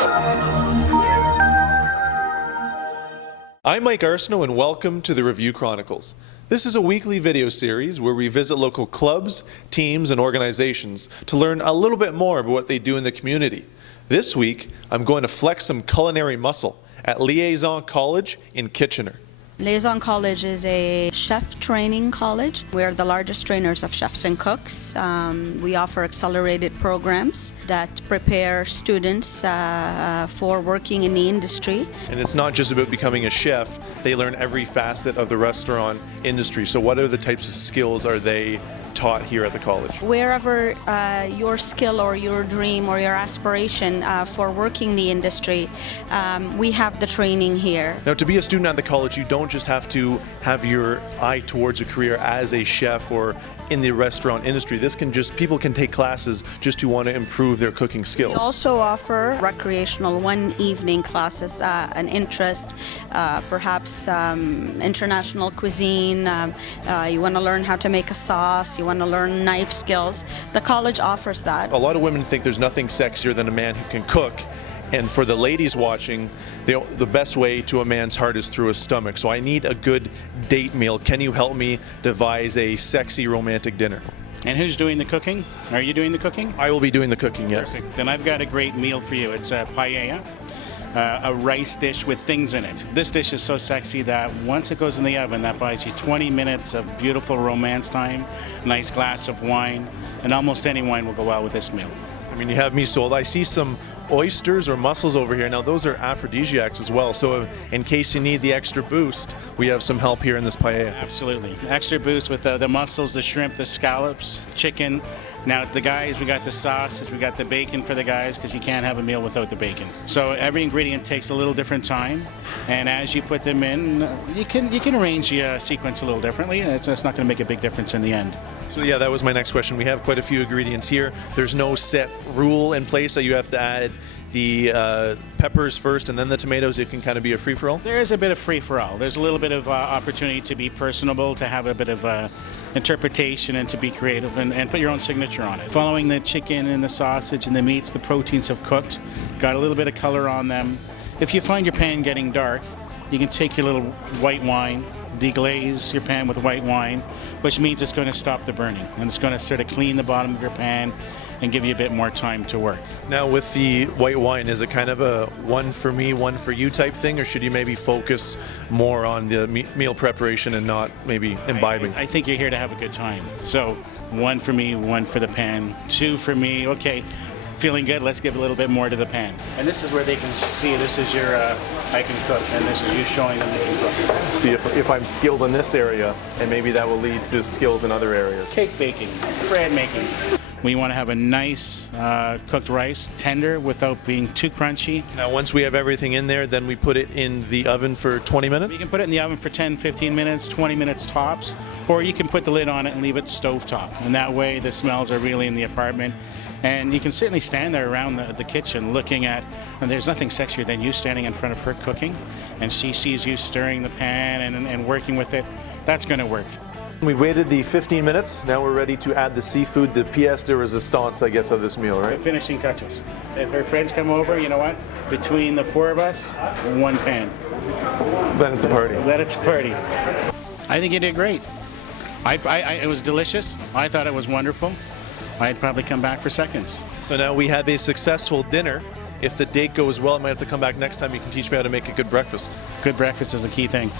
I'm Mike Arsenault and welcome to the Review Chronicles. This is a weekly video series where we visit local clubs, teams, and organizations to learn a little bit more about what they do in the community. This week, I'm going to flex some culinary muscle at Liaison College in Kitchener. Liaison College is a chef training college. We're the largest trainers of chefs and cooks. We offer accelerated programs that prepare students for working in the industry. And it's not just about becoming a chef, they learn every facet of the restaurant industry. So what are the types of skills are they taught here at the college? Wherever your skill or your dream or your aspiration for working the industry, we have the training here. Now, to be a student at the college, you don't just have to have your eye towards a career as a chef or in the restaurant industry. People can take classes just to want to improve their cooking skills. We also offer recreational one-evening classes, an interest, perhaps international cuisine. You want to learn how to make a sauce, you want to learn knife skills. The college offers that. A lot of women think there's nothing sexier than a man who can cook. And for the ladies watching, the best way to a man's heart is through his stomach. So I need a good date meal. Can you help me devise a sexy romantic dinner? And who's doing the cooking? Are you doing the cooking? I will be doing the cooking, yes. Perfect. Then I've got a great meal for you. It's a paella, a rice dish with things in it. This dish is so sexy that once it goes in the oven, that buys you 20 minutes of beautiful romance time, nice glass of wine, and almost any wine will go well with this meal. I mean, you have me sold. I see some oysters or mussels over here. Now, those are aphrodisiacs as well. So in case you need the extra boost, we have some help here in this paella. Absolutely. Extra boost with the mussels, the shrimp, the scallops, chicken. Now, the guys, we got the sausage, we got the bacon for the guys because you can't have a meal without the bacon. So every ingredient takes a little different time. And as you put them in, you can arrange the sequence a little differently. And it's not going to make a big difference in the end. So yeah, that was my next question. We have quite a few ingredients here. There's no set rule in place that you have to add the peppers first and then the tomatoes. It can kind of be a free-for-all? There is a bit of free-for-all. There's a little bit of opportunity to be personable, to have a bit of interpretation and to be creative and put your own signature on it. Following the chicken and the sausage and the meats, the proteins have cooked, got a little bit of color on them. If you find your pan getting dark, you can take your little white wine, deglaze your pan with white wine, which means it's going to stop the burning and it's going to sort of clean the bottom of your pan and give you a bit more time to work. Now, with the white wine, is it kind of a one for me, one for you type thing, or should you maybe focus more on the meal preparation and not maybe imbibing? I think you're here to have a good time. So one for me, one for the pan, two for me. Okay, feeling good, let's give a little bit more to the pan. And this is where they can see this is your I can cook, and this is you showing them they can cook. See if I'm skilled in this area, and maybe that will lead to skills in other areas. Cake baking, bread making. We want to have a nice cooked rice, tender without being too crunchy. Now, once we have everything in there, then we put it in the oven for 20 minutes? You can put it in the oven for 10, 15 minutes, 20 minutes tops, or you can put the lid on it and leave it stovetop. And that way the smells are really in the apartment. And you can certainly stand there around the kitchen looking at, and there's nothing sexier than you standing in front of her cooking, and she sees you stirring the pan and working with it. That's going to work. We've waited the 15 minutes. Now we're ready to add the seafood, the pièce de résistance, I guess, of this meal, right? The finishing touches. If her friends come over, you know what? Between the four of us, one pan. Then it's a party. Then it's a party. I think you did great. It was delicious. I thought it was wonderful. I'd probably come back for seconds. So now we have a successful dinner. If the date goes well, I might have to come back next time. You can teach me how to make a good breakfast. Good breakfast is a key thing.